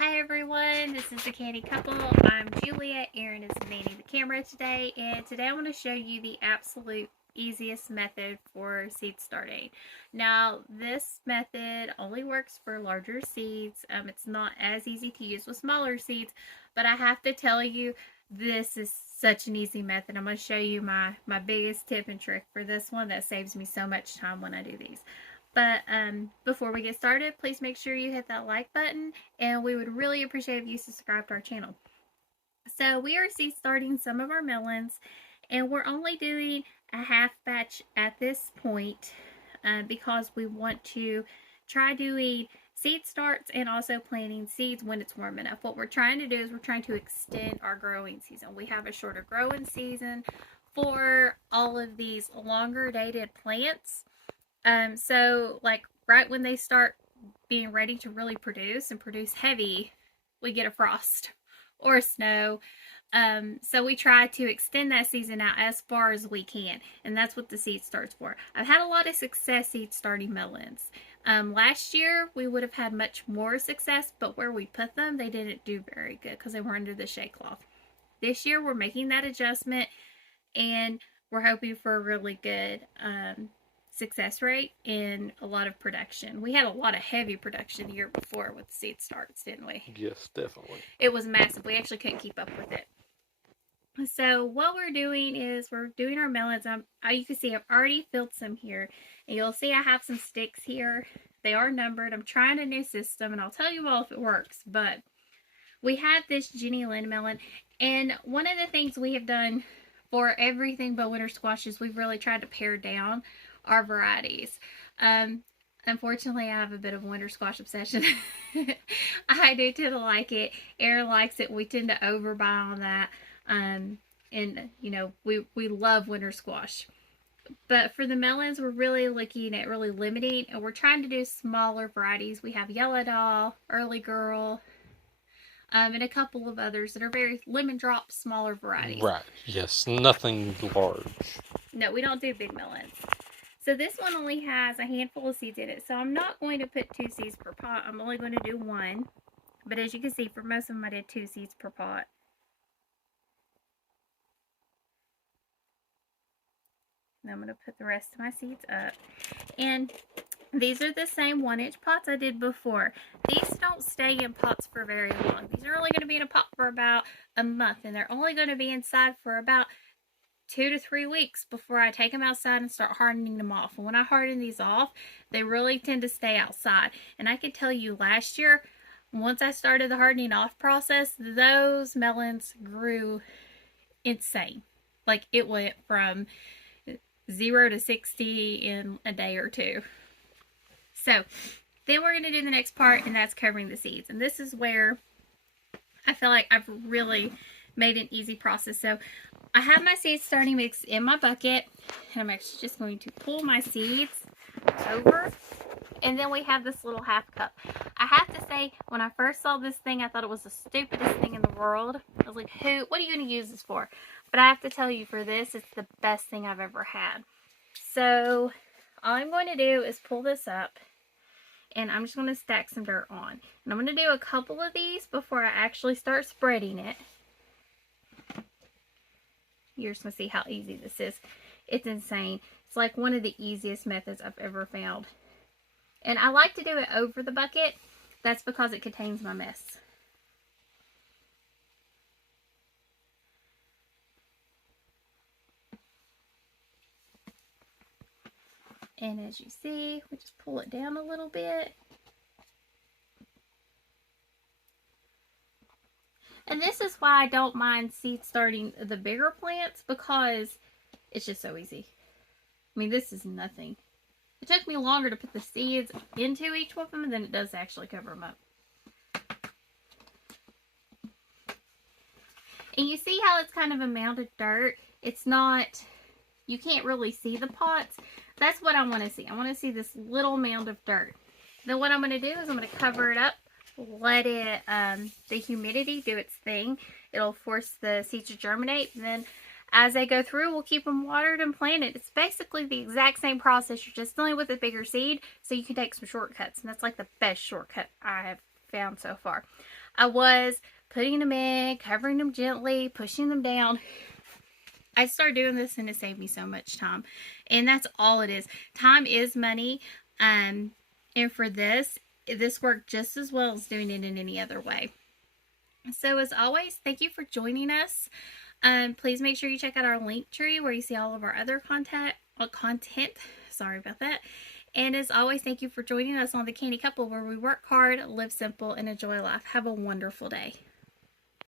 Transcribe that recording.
Hi everyone, this is the Canny Couple. I'm Julia. Erin is manning the camera today, and today I want to show you the absolute easiest method for seed starting. Now, this method only works for larger seeds. It's not as easy to use with smaller seeds, but I have to tell you, this is such an easy method. I'm going to show you my biggest tip and trick for this one that saves me so much time when I do these. But before we get started, please make sure you hit that like button, and we would really appreciate if you subscribe to our channel. So we are seed starting some of our melons, and we're only doing a half batch at this point because we want to try doing seed starts and also planting seeds when it's warm enough. What we're trying to do is we're trying to extend our growing season. We have a shorter growing season for all of these longer dated plants. So like right when they start being ready to really produce and produce heavy, we get a frost or a snow. So we try to extend that season out as far as we can, and that's what the seed starts for. I've had a lot of success seed starting melons. Last year we would have had much more success, but where we put them, they didn't do very good because they were under the shade cloth. This year we're making that adjustment, and we're hoping for a really good success rate and a lot of production. We had a lot of heavy production the year before with the seed starts, didn't we? Yes, definitely. It was massive. We actually couldn't keep up with it. So what we're doing is we're doing our melons. You can see I've already filled some here, and you'll see I have some sticks here. They are numbered. I'm trying a new system, and I'll tell you all if it works. But we had this Jenny Lynn melon, and one of the things we have done for everything but winter squashes, we've really tried to pare down our varieties. Unfortunately, I have a bit of a winter squash obsession. I do tend to like it. Erin likes it. We tend to overbuy on that. And you know, we love winter squash. But for the melons, we're really looking at really limiting, and we're trying to do smaller varieties. We have Yellow Doll, Early Girl, and a couple of others that are very lemon drop, smaller varieties. Right. Yes, nothing large. No, we don't do big melons. So this one only has a handful of seeds in it. So I'm not going to put 2 seeds per pot. I'm only going to do 1. But as you can see, for most of them, I did 2 seeds per pot. And I'm going to put the rest of my seeds up. And these are the same 1-inch pots I did before. These don't stay in pots for very long. These are only going to be in a pot for about a month. And they're only going to be inside for about 2 to 3 weeks before I take them outside and start hardening them off. And when I harden these off, they really tend to stay outside. And I can tell you last year, once I started the hardening off process, those melons grew insane. Like it went from 0 to 60 in a day or 2. So then we're going to do the next part, and that's covering the seeds. And this is where I feel like I've really made an easy process. So I have my seed starting mix in my bucket, and I'm actually just going to pull my seeds over, and then we have this little half cup. I have to say, when I first saw this thing, I thought it was the stupidest thing in the world. I was like, what are you going to use this for? But I have to tell you, for this, it's the best thing I've ever had. So all I'm going to do is pull this up, and I'm just going to stack some dirt on. And I'm going to do a couple of these before I actually start spreading it. You're just going to see how easy this is. It's insane. It's like one of the easiest methods I've ever found. And I like to do it over the bucket. That's because it contains my mess. And as you see, we just pull it down a little bit. And this is why I don't mind seed starting the bigger plants, because it's just so easy. I mean, this is nothing. It took me longer to put the seeds into each one of them than it does to actually cover them up. And you see how it's kind of a mound of dirt? It's not, you can't really see the pots. That's what I want to see. I want to see this little mound of dirt. Then what I'm going to do is I'm going to cover it up, let it, the humidity do its thing. It'll force the seeds to germinate. And then as they go through, we'll keep them watered and planted. It's basically the exact same process. You're just dealing with a bigger seed, so you can take some shortcuts. And that's like the best shortcut I have found so far. I was putting them in, covering them gently, pushing them down. I started doing this and it saved me so much time. And that's all it is. Time is money. And for this worked just as well as doing it in any other way. So as always, thank you for joining us. Please make sure you check out our link tree where you see all of our other content. Sorry about that. And as always, thank you for joining us on the Canny Couple, where we work hard, live simple, and enjoy life. Have a wonderful day.